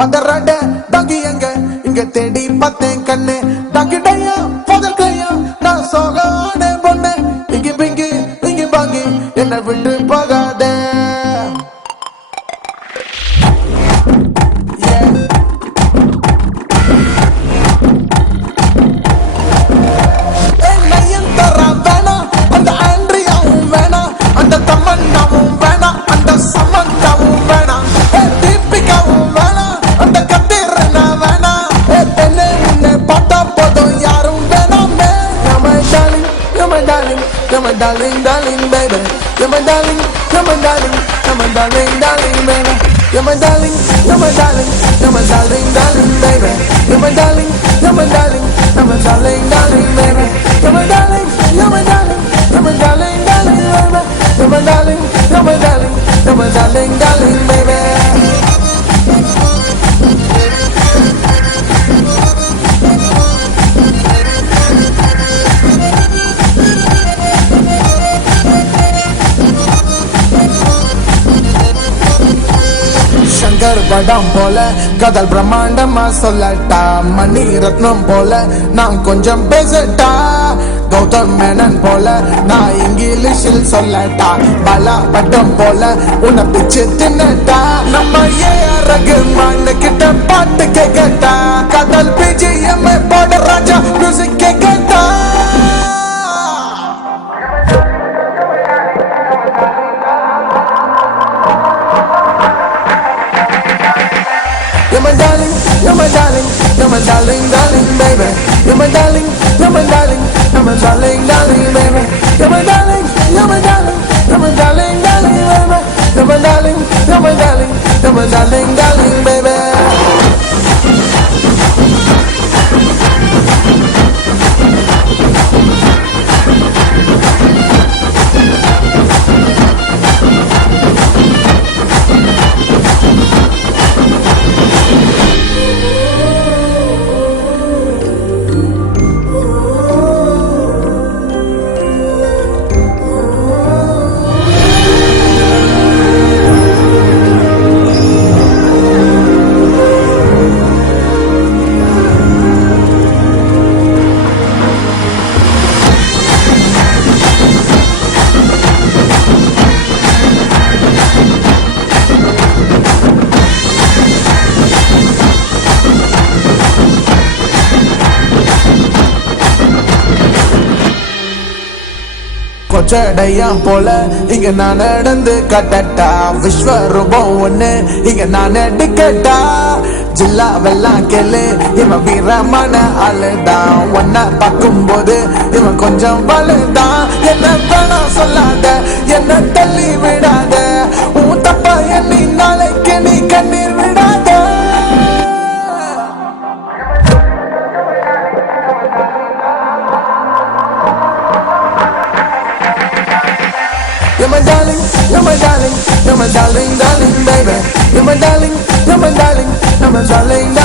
பதறாட டாங்கி எங்க இங்க தேடி பார்த்தேன் கண்ணு டாங்கிடையா பதல் கையா நான் சோகானே பொண்ணு இங்கி பிங்கி இங்கி பாங்கி என்னை விட்டு போகாதே You're my darling, darling, baby. You're my darling, you're my darling, you're my darling, darling, baby. You're my darling, you're my darling, you're my darling, darling, baby. You're my darling, you're my darling, you're my darling, darling, baby. You're my darling, you're my darling, you're my darling, darling, baby. You're my darling, you're my darling, you're my darling, darling, baby. Shankar बड़म போல கதல் பிரம்மாண்டமா சொல்லட்டா மணி ரத்னம் போல நான் கொஞ்சம் பேசட்டா கௌதம் மேனன் போல நான் இங்கிலீஷில் சொல்லட்டா பலா பட்டம் போல உன்னை பிச்சு தின்னட்டா நம்ம ரகுமான் கிட்ட பாட்டு கேட்கட்டா கதல் பிஜிஎம் போட ராஜா music கேட்கட்டா You're my darling, you're my darling, you're my darling, darling, baby. You're my darling, you're my darling, you're my darling, darling, baby. You're my darling, you're my darling, you're my darling, darling, baby. You're my darling, you're my darling, you're my darling, darling, baby. கொச்சடையா போல இங்க நான் நடந்து கட்டட்டா விஸ்வரூபம் ஒண்ணு இங்க நான் எடுக்கட்டா ஜில்லா வெல்லாம் கேளு இவன் வீரமான ஆளுதான் ஒன்ன பார்க்கும் போது இவன் கொஞ்சம் வலுதான் என்ன வேணாம் சொல்லாத என்ன தள்ளி விடாத உன் தப்பா எண்ணி நாளைக்கு நீ கண்ணீர் விடாத You're my darling, you're my darling, you're my darling, darling, baby. You're my darling, you're my darling, you're my darling.